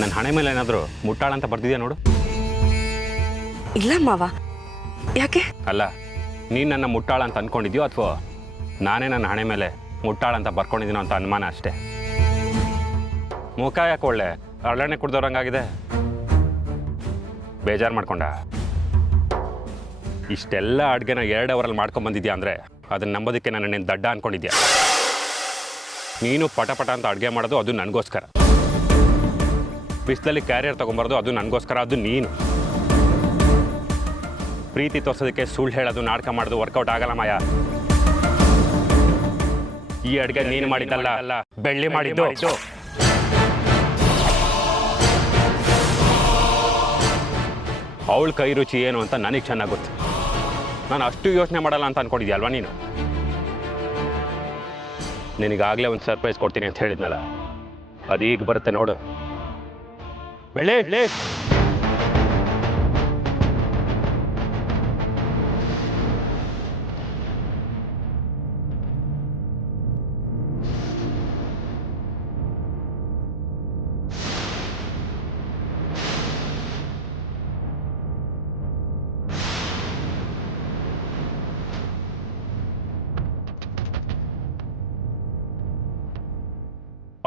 ನನ್ನ ಹಣೆ ಮೇಲೆ ಏನಾದರೂ ಮುಟ್ಟಾಳ ಅಂತ ಬರ್ತಿದ್ಯಾ ನೋಡು. ಇಲ್ಲ ಮಾವ, ಯಾಕೆ? ಅಲ್ಲ, ನೀನು ನನ್ನ ಮುಟ್ಟಾಳ ಅಂತ ಅಂದ್ಕೊಂಡಿದ್ಯೋ ಅಥವಾ ನಾನೇ ನನ್ನ ಹಣೆ ಮೇಲೆ ಮುಟ್ಟಾಳ ಅಂತ ಬರ್ಕೊಂಡಿದ್ದೀನೋ ಅಂತ ಅನುಮಾನ ಅಷ್ಟೇ. ಮುಖ ಯಾಕೆ ಒಳ್ಳೆ ಅರಳಣ್ಣೆ ಕುಡ್ದವ್ರಂಗಾಗಿದೆ? ಬೇಜಾರು ಮಾಡ್ಕೊಂಡ? ಇಷ್ಟೆಲ್ಲ ಅಡುಗೆನ 2 ಅವರಲ್ಲಿ ಮಾಡ್ಕೊಂಬಂದಿದ್ಯಾ ಅಂದರೆ ಅದನ್ನು ನಂಬೋದಕ್ಕೆ ನನ್ನೇನು ದಡ್ಡ ಅಂದ್ಕೊಂಡಿದ್ಯಾ? ನೀನು ಪಟ ಪಟ ಅಂತ ಅಡುಗೆ ಮಾಡೋದು ಅದು ನನಗೋಸ್ಕರ, ಬಿಸಿಲಲ್ಲಿ ಕ್ಯಾರಿಯರ್ ತೊಗೊಂಬರೋದು ಅದು ನನಗೋಸ್ಕರ. ಅದು ನೀನು ಪ್ರೀತಿ ತೋರಿಸೋದಕ್ಕೆ ಸುಳ್ಳು ಹೇಳೋದು, ನಾಟಕ ಮಾಡೋದು ವರ್ಕೌಟ್ ಆಗಲ್ಲ ಮಾಯ. ಈ ಅಡುಗೆ ನೀನು ಮಾಡಿದ್ದಲ್ಲ, ಬೆಳ್ಳಿ ಮಾಡಿದ್ದು. ಅವಳ ಕೈ ರುಚಿ ಏನು ಅಂತ ನನಗೆ ಚೆನ್ನಾಗಿ ಗೊತ್ತು. ನಾನು ಅಷ್ಟು ಯೋಚನೆ ಮಾಡಲ್ಲ ಅಂತ ಅಂದ್ಕೊಂಡಿದ್ಯಲ್ವಾ ನೀನು? ನಿನಗಾಗಲೇ ಒಂದು ಸರ್ಪ್ರೈಸ್ ಕೊಡ್ತೀನಿ ಅಂತ ಹೇಳಿದ್ನಲ್ಲ, ಅದೀಗ ಬರುತ್ತೆ ನೋಡು. ಬೆಳ್ಳಿ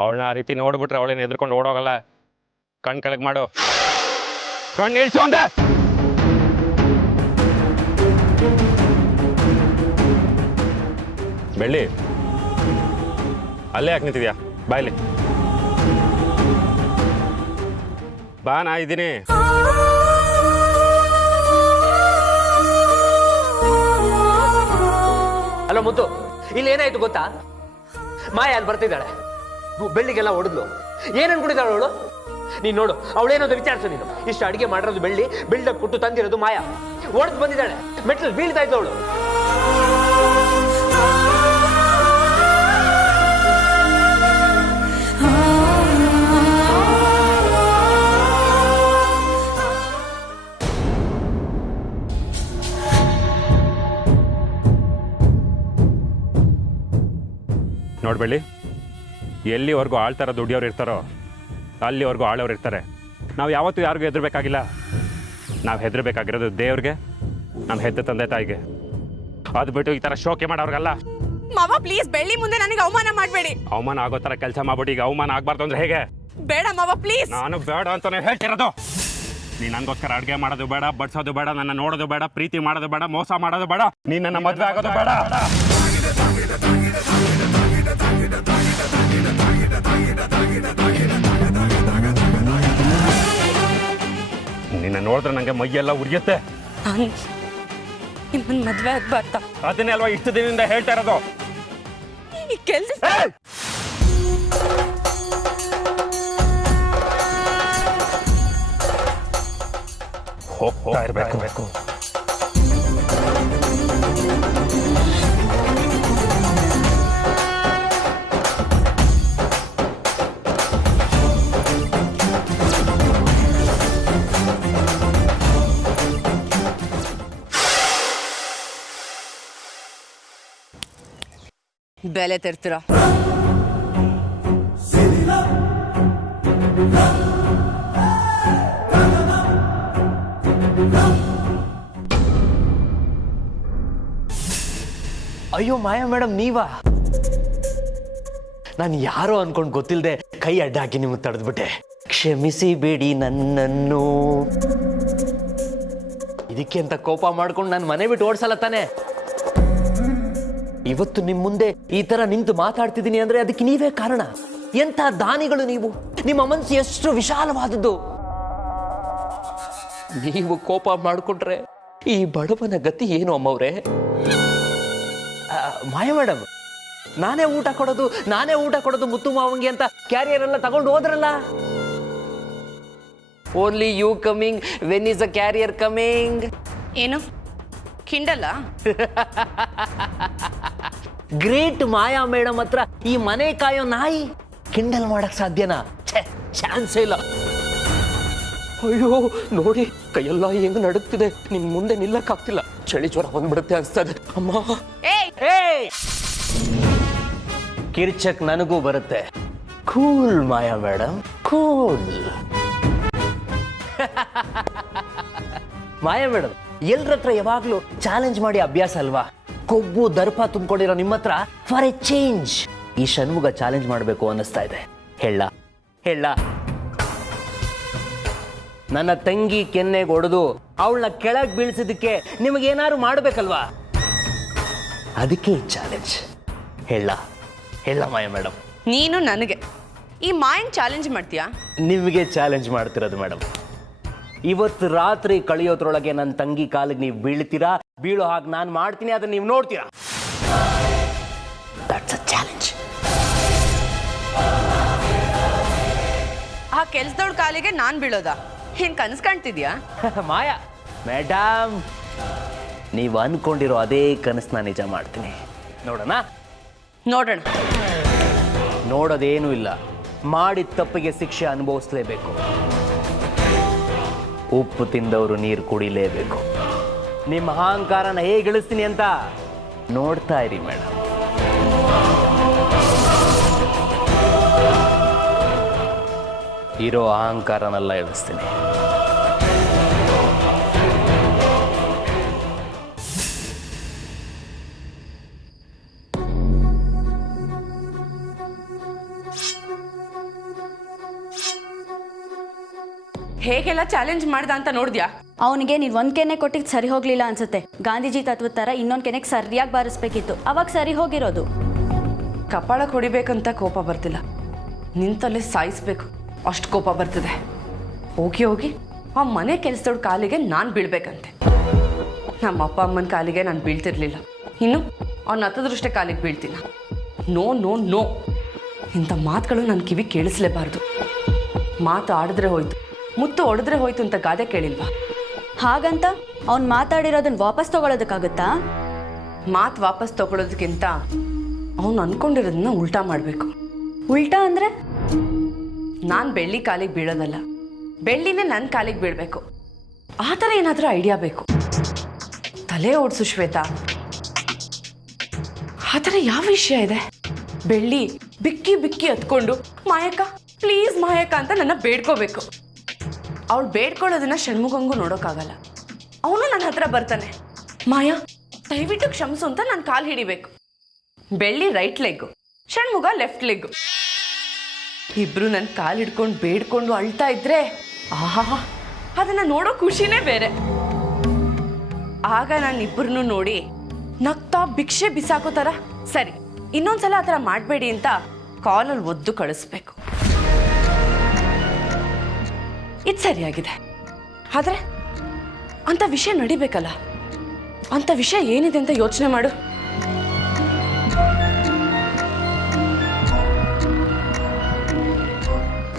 ಅವಳನ್ನ ಆ ರೀತಿ ನೋಡ್ಬಿಟ್ರೆ ಅವಳೇನು ಎದ್ಕೊಂಡು ಓಡೋಗಲ್ಲ. ಕಣ್ ಕೆಳಗೆ ಮಾಡು, ಕಣ್ಣು ಇಳಿಸು ಅಂದೆ. ಬೆಳ್ಳಿ, ಅಲ್ಲೇ ಯಾಕೆ ನಿಂತಿದ್ಯಾ? ಬಾಯ್ಲಿ ಬಾ, ನಾ ಇದ್ದೀನಿ. ಹಲೋ ಮುದ್ದು, ಇಲ್ಲಿ ಏನಾಯ್ತು ಗೊತ್ತಾ? ಮಾಯ ಅಲ್ಲಿ ಬರ್ತಿದ್ದಾಳೆ, ಬೆಳ್ಳಿಗೆಲ್ಲ ಹೊಡೆದ್ಲು. ಏನ್ ಅನ್ಕೊಂಡಿದ್ದಾಳೆ ಅವಳು? ನೀನ್ ನೋಡು, ಅವಳೇನೋದು ವಿಚಾರಿಸು ನೀನು. ಇಷ್ಟು ಅಡಿಗೆ ಮಾಡಿರೋದು ಬೆಳ್ಳಿ, ಬಿಲ್ಡಪ್ ಕೊಟ್ಟು ತಂದಿರೋದು ಮಾಯ. ಹೊಡೆದು ಬಂದಿದ್ದಾಳೆ, ಮೆಟ್ಲು ಬೀಳ್ತಾ ಇದ್ಲು ಅವಳು. ನೋಡ್ಬೇಡಿ, ಎಲ್ಲಿವರೆಗೂ ಆಳ್ತಾರ ದುಡಿಯೋರು ಇರ್ತಾರೋ ಅಲ್ಲಿವರೆಗೂ ಆಳವ್ರು ಇರ್ತಾರೆ. ನಾವು ಯಾವತ್ತೂ ಯಾರಿಗೂ ಹೆದರ್ಬೇಕಾಗಿಲ್ಲ. ನಾವು ಹೆದರ್ಬೇಕಾಗಿರೋದು ದೇವ್ರಿಗೆ, ನಮ್ಮ ಹೆತ್ತ ತಂದೆ ತಾಯಿಗೆ. ಅದು ಬಿಟ್ಟು ಈ ಥರ ಶೋಕಿ ಮಾಡೋರ್ಗಲ್ಲ. ಮಾವ ಪ್ಲೀಸ್, ಬೆಳ್ಳಿ ಮುಂದೆ ನನಗೆ ಅವಮಾನ ಮಾಡಬೇಡಿ. ಅವಮಾನ ಆಗೋ ಥರ ಕೆಲಸ ಮಾಡ್ಬಿಟ್ಟು ಈಗ ಅವಮಾನ ಆಗಬಾರ್ದು ಅಂದ್ರೆ ಹೇಗೆ? ಬೇಡ ಮಾವ ಪ್ಲೀಸ್. ನಾನು ಬೇಡ ಅಂತಾನೆ ಹೇಳ್ತಿರೋದು. ನೀನು ನನಗೋಸ್ಕರ ಅಡುಗೆ ಮಾಡೋದು ಬೇಡ, ಬಡಿಸೋದು ಬೇಡ, ನನ್ನ ನೋಡೋದು ಬೇಡ, ಪ್ರೀತಿ ಮಾಡೋದು ಬೇಡ, ಮೋಸ ಮಾಡೋದು ಬೇಡ, ನೀನು ನನ್ನ ಮದುವೆ ಆಗೋದು ಬೇಡ. ನಿನ್ನ ನೋಡಿದ್ರೆ ನಂಗೆ ಮೈಯೆಲ್ಲ ಉರಿಯುತ್ತೆ. ನಿಮ್ಮನ್ನ ಮದುವೆ ಆಗ್ಬಾರ್ದ? ಅದನ್ನೇ ಅಲ್ವಾ ಇಷ್ಟು ದಿನದಿಂದ ಹೇಳ್ತಾ ಇರೋದು. ಈ ಕೆಲಸ ಹೋಗ್ತಾ ಇರಬೇಕು. ಬೆಲೆ ತರ್ತೀರ? ಅಯ್ಯೋ ಮಾಯಾ ಮೇಡಮ್, ನೀವಾ? ನಾನು ಯಾರೋ ಅನ್ಕೊಂಡು ಗೊತ್ತಿಲ್ಲದೆ ಕೈ ಅಡ್ಡ ಹಾಕಿ ನಿಮಗೆ ತಡೆದ್ಬಿಟ್ಟೆ. ಕ್ಷಮಿಸಿ ಬೇಡಿ ನನ್ನನ್ನು. ಇದಕ್ಕೆ ಅಂತ ಕೋಪ ಮಾಡ್ಕೊಂಡು ನಾನು ಮನೆ ಬಿಟ್ಟು ಓಡಿಸಲ್ಲ ತಾನೆ. ಇವತ್ತು ನಿಮ್ಮ ಮುಂದೆ ಈ ತರ ನಿಂತು ಮಾತಾಡ್ತಿದ್ದೀನಿ ಅಂದ್ರೆ ಅದಕ್ಕೆ ನೀವೇ ಕಾರಣ. ಎಂಥ ದಾನಿಗಳು ನೀವು. ನಿಮ್ಮ ಮನಸ್ಸು ಎಷ್ಟು ವಿಶಾಲವಾದದ್ದು. ನೀವು ಕೋಪ ಮಾಡಿಕೊಂಡ್ರೆ ಈ ಬಡವನ ಗತಿ ಏನು ಅಮ್ಮವ್ರೆ? ಮಾಯ ಮೇಡಮ್, ನಾನೇ ಊಟ ಕೊಡೋದು ಮುತ್ತು ಮಾವಂಗಿ ಅಂತ ಕ್ಯಾರಿಯರ್ ಎಲ್ಲ ತಗೊಂಡು ಹೋದ್ರಲ್ಲ. Only you coming when is a carrier coming. ಏನು ಕಿಂಡಲ್ಲ? ಗ್ರೇಟ್ ಮಾಯಾ ಮೇಡಮ್ ಹತ್ರ ಈ ಮನೆ ಕಾಯೋ ನಾಯಿ ಕಿಂಡಲ್ ಮಾಡಕ್ ಸಾಧ್ಯನಾ? ಚಾನ್ಸೇ ಇಲ್ಲ. ಅಯ್ಯೋ ನೋಡಿ, ಕೈಯೆಲ್ಲ ಹೆಂಗ್ ನಡುಕ್ತಿದೆ. ನಿಮ್ ಮುಂದೆ ನಿಲ್ಲಕ್ಕಾಗ್ತಿಲ್ಲ. ಚಳಿ ಜ್ವರ ಬಂದ್ಬಿಡುತ್ತೆ ಅನ್ಸ್ತದೆ. ಅಮ್ಮ, ಕಿರ್ಚಕ್ ನನಗೂ ಬರುತ್ತೆ. ಕೂಲ್ ಮಾಯಾ ಮೇಡಮ್, ಕೂಲ್. ಮಾಯಾ ಮೇಡಮ್, ಎಲ್ರ ಹತ್ರ ಯಾವಾಗ್ಲೂ ಚಾಲೆಂಜ್ ಮಾಡಿ ಅಭ್ಯಾಸ ಅಲ್ವಾ? ಕೊಬ್ಬು ದರ್ಪ ತುಂಬಿಕೊಂಡಿರೋ ನಿಮ್ಮ ಹತ್ರ ಫಾರ್ ಎ ಚೇಂಜ್ ಈ ಷಣ್ಮುಗ ಚಾಲೆಂಜ್ ಮಾಡಬೇಕು ಅನ್ನಿಸ್ತಾ ಇದೆ. ಹೇಳ ಹೇಳ ನನ್ನ ತಂಗಿ ಕೆನ್ನೆಗೆ ಹೊಡೆದು ಅವಳನ್ನ ಕೆಳಗೆ ಬೀಳ್ಸಿದ್ದಕ್ಕೆ ನಿಮಗೇನಾದ್ರು ಮಾಡ್ಬೇಕಲ್ವಾ? ಅದಕ್ಕೆ ಈ ಚಾಲೆಂಜ್. ಹೇಳ ಹೇಳ ಮಾಯಾ ಮೇಡಮ್. ನೀನು ನನಗೆ ಈ ಮಾಯನ್ ಚಾಲೆಂಜ್ ಮಾಡ್ತೀಯಾ? ನಿಮಗೆ ಚಾಲೆಂಜ್ ಮಾಡ್ತಿರೋದು ಮೇಡಮ್. ಇವತ್ತು ರಾತ್ರಿ ಕಳೆಯೋದ್ರೊಳಗೆ ನನ್ನ ತಂಗಿ ಕಾಲಿಗೆ ನೀವು ಬೀಳ್ತೀರಾ, ಬೀಳೋ ಹಾಗೆ ನಾನು ಮಾಡ್ತೀನಿ, ಅದನ್ನ ನೀವು ನೋಡ್ತೀರಾ. That's a challenge. ಆ ಕೆಲ್ಸದವಳ ಕಾಲಿಗೆ ನಾನ್ ಬೀಳೋದಾ? ಏನ್ ಕನ್ಸ್ ಕಾಣ್ತಿದ್ಯಾ? ಮಾಯಾ ಮೇಡಮ್, ನೀವು ಅನ್ಕೊಂಡಿರೋ ಅದೇ ಕನಸನ್ನ ನಿಜ ಮಾಡ್ತೀನಿ. ನೋಡೋಣ ನೋಡೋಣ. ನೋಡೋದೇನೂ ಇಲ್ಲ, ಮಾಡಿದ ತಪ್ಪಿಗೆ ಶಿಕ್ಷೆ ಅನುಭವಿಸ್ಲೇಬೇಕು. ಉಪ್ಪು ತಿಂದವರು ನೀರು ಕುಡಿಲೇಬೇಕು. ನಿಮ್ಮ ಅಹಂಕಾರನ ಹೇಗೆ ಇಳಿಸ್ತೀನಿ ಅಂತ ನೋಡ್ತಾ ಇರಿ ಮೇಡಮ್. ಇರೋ ಅಹಂಕಾರನೆಲ್ಲ ಇಳಿಸ್ತೀನಿ. ಹೇಗೆಲ್ಲ ಚಾಲೆಂಜ್ ಮಾಡ್ದ ಅಂತ ನೋಡ್ದ್ಯಾ? ಅವನಿಗೆ ನೀವು ಒಂದು ಕೆನೆ ಕೊಟ್ಟಿದ್ದು ಸರಿ ಹೋಗ್ಲಿಲ್ಲ ಅನ್ಸುತ್ತೆ. ಗಾಂಧೀಜಿ ತತ್ವದ ಥರ ಇನ್ನೊಂದು ಕೆನೆಗೆ ಸರಿಯಾಗಿ ಬಾರಿಸ್ಬೇಕಿತ್ತು, ಅವಾಗ ಸರಿ ಹೋಗಿರೋದು. ಕಪಾಳಕ್ಕೆ ಹೊಡಿಬೇಕಂತ ಕೋಪ ಬರ್ತಿಲ್ಲ, ನಿಂತಲ್ಲೇ ಸಾಯಿಸ್ಬೇಕು ಅಷ್ಟು ಕೋಪ ಬರ್ತಿದೆ. ಹೋಗಿ ಹೋಗಿ ಆ ಮನೆ ಕೆಲಸದವ್ರ ಕಾಲಿಗೆ ನಾನು ಬೀಳ್ಬೇಕಂತೆ. ನಮ್ಮ ಅಪ್ಪ ಅಮ್ಮನ ಕಾಲಿಗೆ ನಾನು ಬೀಳ್ತಿರ್ಲಿಲ್ಲ, ಇನ್ನು ಅವ್ನ ಹತ್ತದೃಷ್ಟೇ ಕಾಲಿಗೆ ಬೀಳ್ತೀನ? ನೋ ನೋ ನೋ, ಇಂಥ ಮಾತುಗಳು ನನ್ನ ಕಿವಿ ಕೇಳಿಸ್ಲೇಬಾರ್ದು. ಮಾತು ಆಡಿದ್ರೆ ಹೋಯ್ತು, ಮುತ್ತು ಹೊಡೆದ್ರೆ ಹೋಯ್ತು ಅಂತ ಗಾದೆ ಕೇಳಿಲ್ವಾ? ಹಾಗಂತ ಅವ್ನು ಮಾತಾಡಿರೋದನ್ನ ವಾಪಸ್ ತಗೊಳ್ಳೋದಕ್ಕಾಗುತ್ತಾ? ಮಾತು ವಾಪಸ್ ತಗೊಳ್ಳೋದಕ್ಕಿಂತ ಅವನು ಅನ್ಕೊಂಡಿರೋದನ್ನ ಉಲ್ಟಾ ಮಾಡಬೇಕು. ಉಲ್ಟಾ ಅಂದರೆ? ನಾನು ಬೆಳ್ಳಿ ಕಾಲಿಗೆ ಬೀಳೋದಲ್ಲ, ಬೆಳ್ಳಿನೇ ನನ್ನ ಕಾಲಿಗೆ ಬೀಳಬೇಕು. ಆ ಥರ ಏನಾದರೂ ಐಡಿಯಾ ಬೇಕು. ತಲೆ ಓಡಿಸು ಶ್ವೇತಾ, ಆ ಥರ ಯಾವ ವಿಷಯ ಇದೆ? ಬೆಳ್ಳಿ ಬಿಕ್ಕಿ ಬಿಕ್ಕಿ ಹತ್ಕೊಂಡು ಮಾಯಕ್ಕ ಪ್ಲೀಸ್ ಮಾಯಕ್ಕ ಅಂತ ನನ್ನ ಬೇಡ್ಕೋಬೇಕು. ಅವಳು ಬೇಡ್ಕೊಳ್ಳೋದನ್ನ ಷಣ್ಮುಗಂಗೂ ನೋಡೋಕ್ಕಾಗಲ್ಲ. ಅವನು ನನ್ನ ಹತ್ರ ಬರ್ತಾನೆ, ಮಾಯಾ ದಯವಿಟ್ಟು ಕ್ಷಮಿಸು ಅಂತ ನಾನು ಕಾಲು ಹಿಡಿಬೇಕು. ಬೆಳ್ಳಿ right leg, Shanmuga left leg. ಇಬ್ರು ನನ್ನ ಕಾಲು ಹಿಡ್ಕೊಂಡು ಬೇಡ್ಕೊಂಡು ಅಳ್ತಾ ಇದ್ರೆ ಆಹಾ, ಅದನ್ನ ನೋಡೋ ಖುಷಿನೇ ಬೇರೆ. ಆಗ ನಾನು ಇಬ್ಬರನ್ನೂ ನೋಡಿ ನಗ್ತಾ ಭಿಕ್ಷೆ ಬಿಸಾಕೋ ಥರ, ಸರಿ ಇನ್ನೊಂದ್ಸಲ ಆ ಥರ ಮಾಡಬೇಡಿ ಅಂತ ಕಾಲಲ್ಲಿ ಒದ್ದು ಕಳಿಸ್ಬೇಕು. ಇದು ಸರಿಯಾಗಿದೆ. ಆದರೆ ಅಂಥ ವಿಷಯ ನಡಿಬೇಕಲ್ಲ, ಅಂಥ ವಿಷಯ ಏನಿದೆ ಅಂತ ಯೋಚನೆ ಮಾಡು.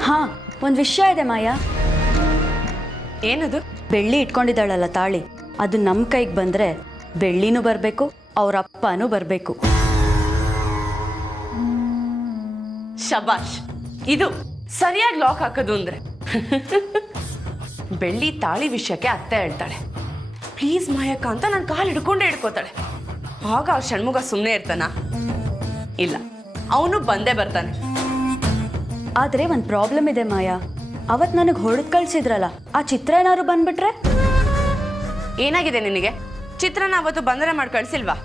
ಹಾ, ಒಂದು ವಿಷಯ ಇದೆ ಮಾಯಾ. ಏನದು? ಬೆಳ್ಳಿ ಇಟ್ಕೊಂಡಿದ್ದಾಳಲ್ಲ ತಾಳಿ, ಅದು ನಮ್ಮ ಕೈಗೆ ಬಂದರೆ ಬೆಳ್ಳಿನೂ ಬರಬೇಕು, ಅವ್ರ ಅಪ್ಪನೂ ಬರಬೇಕು. ಶಬಾಷ್, ಇದು ಸರಿಯಾಗಿ ಲಾಕ್ ಹಾಕೋದು ಅಂದ್ರೆ. ಬೆಳ್ಳಿ ತಾಳಿ ವಿಷಯಕ್ಕೆ ಅತ್ತೆ ಹೇಳ್ತಾಳೆ, ಪ್ಲೀಸ್ ಮಾಯಕ್ಕ ಅಂತ ನಾನು ಕಾಲು ಹಿಡ್ಕೊಂಡೇ ಹಿಡ್ಕೋತಾಳೆ. ಆಗ ಆ ಷಣ್ಮುಗ ಸುಮ್ಮನೆ ಇರ್ತಾನ? ಇಲ್ಲ, ಅವನು ಬಂದೇ ಬರ್ತಾನೆ. ಆದರೆ ಒಂದು ಪ್ರಾಬ್ಲಮ್ ಇದೆ ಮಾಯಾ. ಅವತ್ತು ನನಗೆ ಹೊಡೆದು ಕಳಿಸಿದ್ರಲ್ಲ, ಆ ಚಿತ್ರ ಏನಾದ್ರು ಬಂದ್ಬಿಟ್ರೆ? ಏನಾಗಿದೆ ನಿನಗೆ? ಚಿತ್ರನ ಅವತ್ತು ಬಂದರೆ ಮಾಡಿ ಕಳಿಸಿಲ್ವಾ?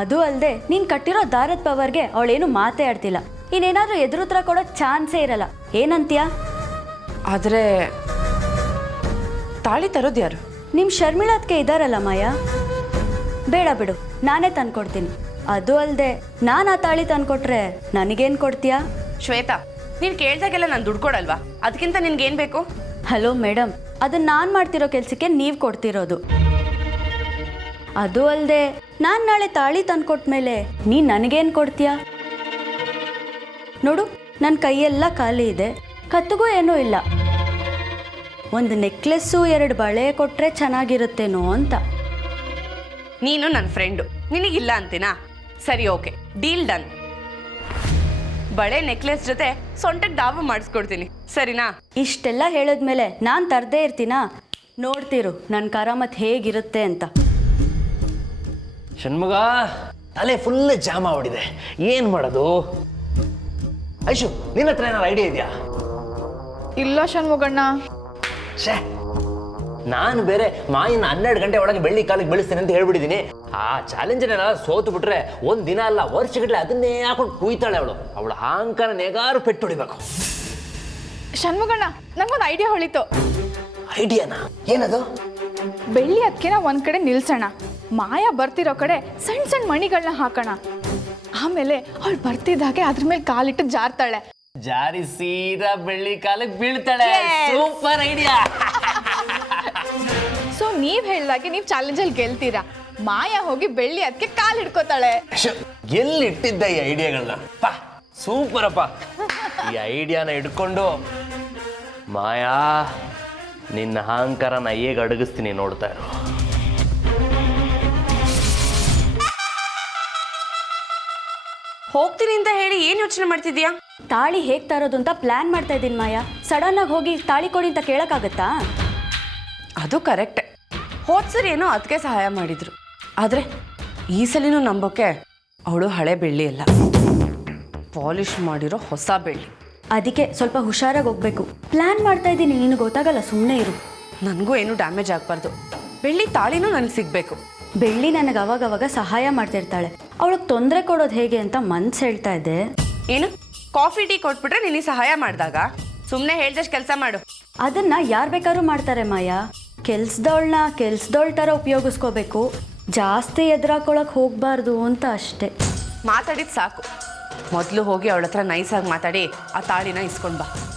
ಅದು ಅಲ್ಲದೆ ನೀನು ಕಟ್ಟಿರೋ ದಾರದ ಪವರ್ಗೆ ಅವಳೇನು ಮಾತೇ ಆಡ್ತಿಲ್ಲ. ಇನ್ನೇನಾದ್ರೂ ಎದುರುತ್ರ ಕೊಡೋ ಚಾನ್ಸೇ ಇರಲ್ಲ. ಏನಂತೀಯಾ? ಆದರೆ ತಾಳಿ ತರೋದು ಯಾರು? ನಿಮ್ಮ ಶರ್ಮಿಳಾದ್ಕೆ ಇದ್ದಾರಲ್ಲ ಮಾಯಾ. ಬೇಡ ಬಿಡು, ನಾನೇ ತಂದ್ಕೊಡ್ತೀನಿ. ಅದು ಅಲ್ಲದೆ ನಾನು ಆ ತಾಳಿ ತಂದ್ಕೊಟ್ರೆ ನನಗೇನು ಕೊಡ್ತೀಯಾ? ಶ್ವೇತಾ, ನೀನು ಕೇಳ್ದಾಗೆಲ್ಲ ನಾನು ದುಡ್ಡು ಕೊಡಲ್ವಾ? ಅದಕ್ಕಿಂತ ನಿನ್ಗೇನು ಬೇಕು? ಹಲೋ ಮೇಡಮ್, ಅದನ್ನ ನಾನು ಮಾಡ್ತಿರೋ ಕೆಲಸಕ್ಕೆ ನೀವು ಕೊಡ್ತಿರೋದು. ಅದು ಅಲ್ಲದೆ ನಾನು ನಾಳೆ ತಾಳಿ ತಂದ್ಕೊಟ್ಮೇಲೆ ನೀನು ನನಗೇನು ಕೊಡ್ತೀಯಾ? ನೋಡು, ನನ್ನ ಕೈಯೆಲ್ಲ ಖಾಲಿ ಇದೆ, ಕತ್ತಿಗೂ ಏನೂ ಇಲ್ಲ. ಒಂದು ನೆಕ್ಲೆಸ್ಸು 2 ಬಳೆ ಕೊಟ್ಟರೆ ಚೆನ್ನಾಗಿರುತ್ತೇನೋ ಅಂತ. ನೀನು ನನ್ನ ಫ್ರೆಂಡು, ನಿನಗಿಲ್ಲ ಅಂತೀನಾ? ಸರಿ, ಓಕೆ, ಡೀಲ್ ಡನ್. ಬಳೆ ನೆಕ್ಲೆಸ್ ಜೊತೆ ಸೊಂಟಕ್ಕೆ ದಾವು ಮಾಡಿಸ್ಕೊಡ್ತೀನಿ, ಸರಿನಾ? ಇಷ್ಟೆಲ್ಲ ಹೇಳಿದ್ಮೇಲೆ ನಾನು ತರದೇ ಇರ್ತೀನಾ? ನೋಡ್ತಿರು ನನ್ನ ಕರಾಮತ್ ಹೇಗಿರುತ್ತೆ ಅಂತ. ಷಣ್ಮುಗ, ತಲೆ ಫುಲ್ ಜಾಮ ಹೊಡಿದೆ, ಏನು ಮಾಡೋದು? ಐಶು, ನಿನ್ನ ಹತ್ರ ಏನಾರು ಐಡಿಯಾ ಇದೆಯಾ? ಇಲ್ಲ ಷಣ್ಮುಗಣ್ಣ. ಶೇ, ನಾನು ಬೇರೆ ಮಾಯಿನ 12 ಗಂಟೆ ಒಳಗೆ ಬೆಳ್ಳಿ ಕಾಲಿಗೆ ಬೆಳೆಸ್ತೀನಿ ಅಂತ ಹೇಳ್ಬಿಟ್ಟಿದ್ದೀನಿ. ಆ ಚಾಲೆಂಜನ್ನೆಲ್ಲ ಸೋತು ಬಿಟ್ರೆ ಒಂದ್ ದಿನ ಅಲ್ಲ ವರ್ಷಗಟ್ಟಲೆ ಅದನ್ನೇ ಹಾಕೊಂಡು ಕುಯ್ತಾಳೆ ಅವಳು. ಅವಳ ಅಹಂಕಾರ ನೆಗಾರು ಪೆಟ್ಟು ಹೊಡಿಬೇಕು. ಷಣ್ಮುಗಣ್ಣ, ನಂಗೊಂದು ಐಡಿಯಾ ಹೊಳಿತು. ಐಡಿಯಾನಾ? ಏನದು? ಬೆಳ್ಳಿ ಅದಕ್ಕೆನ ಒಂದ್ ಕಡೆ ನಿಲ್ಸೋಣ, ಮಾಯಾ ಬರ್ತಿರೋ ಕಡೆ ಸಣ್ಣ ಸಣ್ಣ ಮಣಿಗಳನ್ನ ಹಾಕೋಣ. ಆಮೇಲೆ ಅವಳು ಬರ್ತಿದ್ದಾಗೆ ಅದ್ರ ಮೇಲೆ ಕಾಲಿಟ್ಟು ಜಾರ್ತಾಳೆ. ಜಾರಿ ಸೀದಾ ಬೆಳ್ಳಿ ಕಾಲಿಗೆ ಬೀಳ್ತಾಳೆ. Super idea. ಸೊ ನೀವ್ ಹೇಳ್ದಾಗೆ ನೀವ್ ಚಾಲೆಂಜಲ್ಲಿ ಗೆಲ್ತೀರಾ. ಮಾಯಾ ಹೋಗಿ ಬೆಳ್ಳಿ ಅದಕ್ಕೆ ಕಾಲ್ ಹಿಡ್ಕೋತಾಳೆ. ಎಲ್ಲಿ ಇಟ್ಟಿದ್ದ ಈ ಐಡಿಯಾಗಳನ್ನ? ಸೂಪರ್ ಅಪ್ಪ. ಈ ಐಡಿಯಾನ ಹಿಡ್ಕೊಂಡು ಮಾಯಾ ನಿನ್ನ ಅಹಂಕಾರನ ಹೇಗೆ ಅಡಗಿಸ್ತೀನಿ ನೋಡ್ತಾ ಇರು. ಹೋಗ್ತೀನಿ ಅಂತ ಹೇಳಿ ಏನು ಯೋಚನೆ ಮಾಡ್ತಿದ್ಯಾ? ತಾಳಿ ಹೇಗೆ ತರೋದು ಅಂತ ಪ್ಲ್ಯಾನ್ ಮಾಡ್ತಾ ಇದ್ದೀನಿ ಮಾಯಾ. ಸಡನ್ನಾಗಿ ಹೋಗಿ ತಾಳಿ ಕೊಡಿ ಅಂತ ಕೇಳೋಕ್ಕಾಗತ್ತಾ? ಅದು ಕರೆಕ್ಟೆ. ಹೋದ್ಸರಿ ಏನೋ ಅದಕ್ಕೆ ಸಹಾಯ ಮಾಡಿದ್ರು. ಆದರೆ ಈ ಸಲಿನೂ ನಂಬೋಕೆ ಅವಳು ಹಳೆ ಬೆಳ್ಳಿ ಅಲ್ಲ, ಪಾಲಿಷ್ ಮಾಡಿರೋ ಹೊಸ ಬೆಳ್ಳಿ. ಅದಕ್ಕೆ ಸ್ವಲ್ಪ ಹುಷಾರಾಗಿ ಹೋಗ್ಬೇಕು. ಪ್ಲ್ಯಾನ್ ಮಾಡ್ತಾ ಇದ್ದೀನಿ, ನಿನಗೆ ಗೊತ್ತಾಗಲ್ಲ, ಸುಮ್ಮನೆ ಇರು. ನನಗೂ ಏನು ಡ್ಯಾಮೇಜ್ ಆಗಬಾರ್ದು. ಬೆಳ್ಳಿ ತಾಳಿನೂ ನನಗೆ ಸಿಗಬೇಕು. ಬೆಳ್ಳಿ ನನಗೆ ಅವಾಗವಾಗ ಸಹಾಯ ಮಾಡ್ತಿರ್ತಾಳೆ. ಅವಳಿಗೆ ತೊಂದರೆ ಕೊಡೋದು ಹೇಗೆ ಅಂತ ಮನ್ಸು ಹೇಳ್ತಾ ಇದ್ದೆ. ಏನು ಕಾಫಿ ಟೀ ಕೊಟ್ಬಿಟ್ರೆ ನಿನಗೆ ಸಹಾಯ ಮಾಡಿದಾಗ ಸುಮ್ಮನೆ ಹೇಳ್ದಷ್ಟು ಕೆಲಸ ಮಾಡು. ಅದನ್ನ ಯಾರು ಬೇಕಾದ್ರೂ ಮಾಡ್ತಾರೆ ಮಾಯಾ. ಕೆಲ್ಸದವಳ ಥರ ಉಪಯೋಗಿಸ್ಕೋಬೇಕು, ಜಾಸ್ತಿ ಎದುರಾಕೊಳಕ್ಕೆ ಹೋಗಬಾರ್ದು ಅಂತ ಅಷ್ಟೇ. ಮಾತಾಡಿದ್ದು ಸಾಕು. ಮೊದಲು ಹೋಗಿ ಅವಳ ಹತ್ರ ನೈಸಾಗಿ ಮಾತಾಡಿ ಆ ತಾಳಿನ ಇಸ್ಕೊಂಡು ಬಾ.